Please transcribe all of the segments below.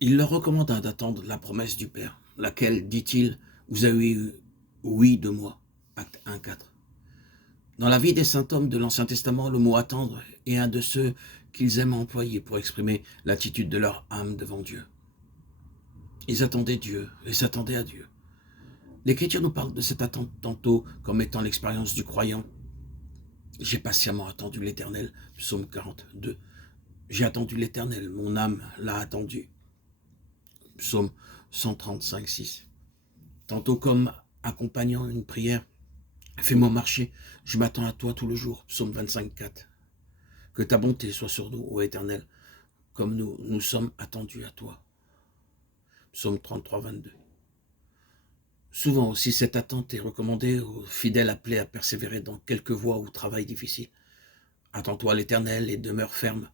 Il leur recommanda d'attendre la promesse du Père, laquelle, dit-il, vous avez eu oui de moi. Acte 1,4. Dans la vie des saints hommes de l'Ancien Testament, le mot attendre est un de ceux qu'ils aiment employer pour exprimer l'attitude de leur âme devant Dieu. Ils attendaient Dieu et s'attendaient à Dieu. L'Écriture nous parle de cette attente tantôt comme étant l'expérience du croyant. J'ai patiemment attendu l'Éternel, psaume 42. J'ai attendu l'Éternel, mon âme l'a attendu, psaume 135, 6. Tantôt comme accompagnant une prière, fais-moi marcher, je m'attends à toi tout le jour, psaume 25, 4. Que ta bonté soit sur nous, ô Éternel, comme nous sommes attendus à toi, psaume 33, 22. Souvent aussi, cette attente est recommandée aux fidèles appelés à persévérer dans quelque voie ou travail difficile. Attends-toi à l'Éternel et demeure ferme.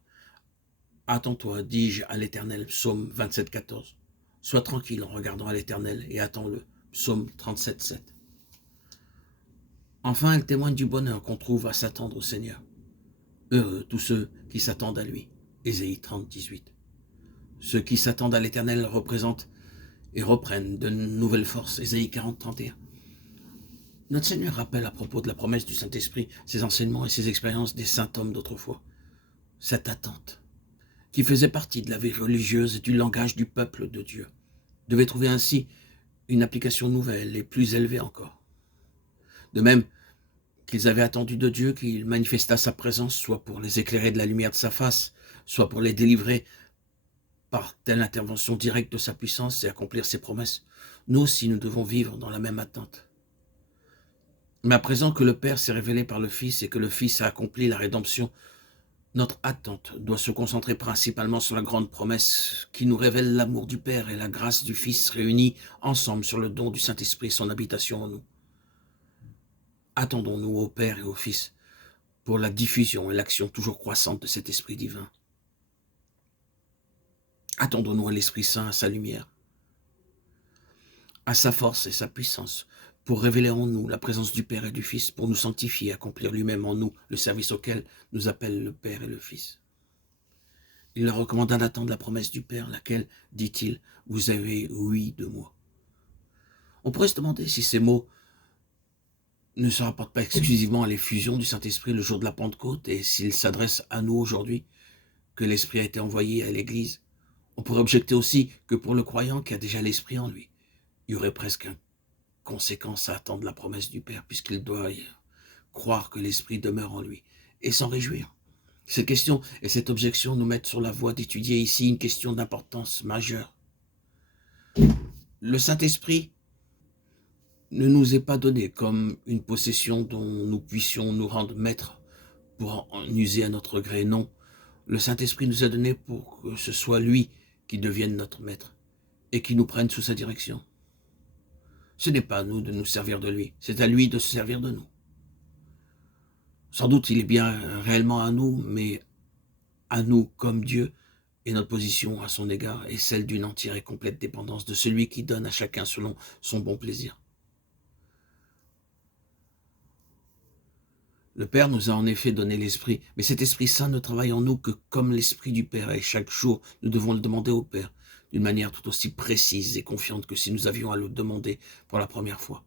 Attends-toi, dis-je à l'Éternel, psaume 27, 14. Sois tranquille en regardant à l'Éternel et attends-le, psaume 37, 7. Enfin, elle témoigne du bonheur qu'on trouve à s'attendre au Seigneur. Heureux tous ceux qui s'attendent à lui, Ésaïe 30, 18. Ceux qui s'attendent à l'Éternel représentent et reprennent de nouvelles forces, Ésaïe 40, 31. Notre Seigneur rappelle à propos de la promesse du Saint-Esprit ses enseignements et ses expériences des saints hommes d'autrefois. Cette attente, qui faisait partie de la vie religieuse et du langage du peuple de Dieu, devait trouver ainsi une application nouvelle et plus élevée encore. De même qu'ils avaient attendu de Dieu qu'il manifestât sa présence, soit pour les éclairer de la lumière de sa face, soit pour les délivrer par telle intervention directe de sa puissance et accomplir ses promesses, nous aussi nous devons vivre dans la même attente. Mais à présent que le Père s'est révélé par le Fils et que le Fils a accompli la rédemption, notre attente doit se concentrer principalement sur la grande promesse qui nous révèle l'amour du Père et la grâce du Fils réunis ensemble sur le don du Saint-Esprit et son habitation en nous. Attendons-nous au Père et au Fils pour la diffusion et l'action toujours croissante de cet Esprit divin. Attendons-nous à l'Esprit Saint, à sa lumière, à sa force et sa puissance, pour révéler en nous la présence du Père et du Fils, pour nous sanctifier et accomplir lui-même en nous le service auquel nous appellent le Père et le Fils. Il leur recommanda d'attendre la promesse du Père, laquelle, dit-il, vous avez oui de moi. On pourrait se demander si ces mots ne se rapportent pas exclusivement à l'effusion du Saint-Esprit le jour de la Pentecôte et s'ils s'adressent à nous aujourd'hui, que l'Esprit a été envoyé à l'Église. On pourrait objecter aussi que pour le croyant qui a déjà l'Esprit en lui, il y aurait presque une conséquence à attendre la promesse du Père, puisqu'il doit croire que l'Esprit demeure en lui et s'en réjouir. Cette question et cette objection nous mettent sur la voie d'étudier ici une question d'importance majeure. Le Saint-Esprit ne nous est pas donné comme une possession dont nous puissions nous rendre maîtres pour en user à notre gré. Non, le Saint-Esprit nous est donné pour que ce soit lui qui devienne notre maître et qui nous prenne sous sa direction. Ce n'est pas à nous de nous servir de lui, c'est à lui de se servir de nous. Sans doute il est bien réellement à nous, mais à nous comme Dieu, et notre position à son égard est celle d'une entière et complète dépendance de celui qui donne à chacun selon son bon plaisir. Le Père nous a en effet donné l'Esprit, mais cet Esprit Saint ne travaille en nous que comme l'Esprit du Père, et chaque jour nous devons le demander au Père, d'une manière tout aussi précise et confiante que si nous avions à le demander pour la première fois.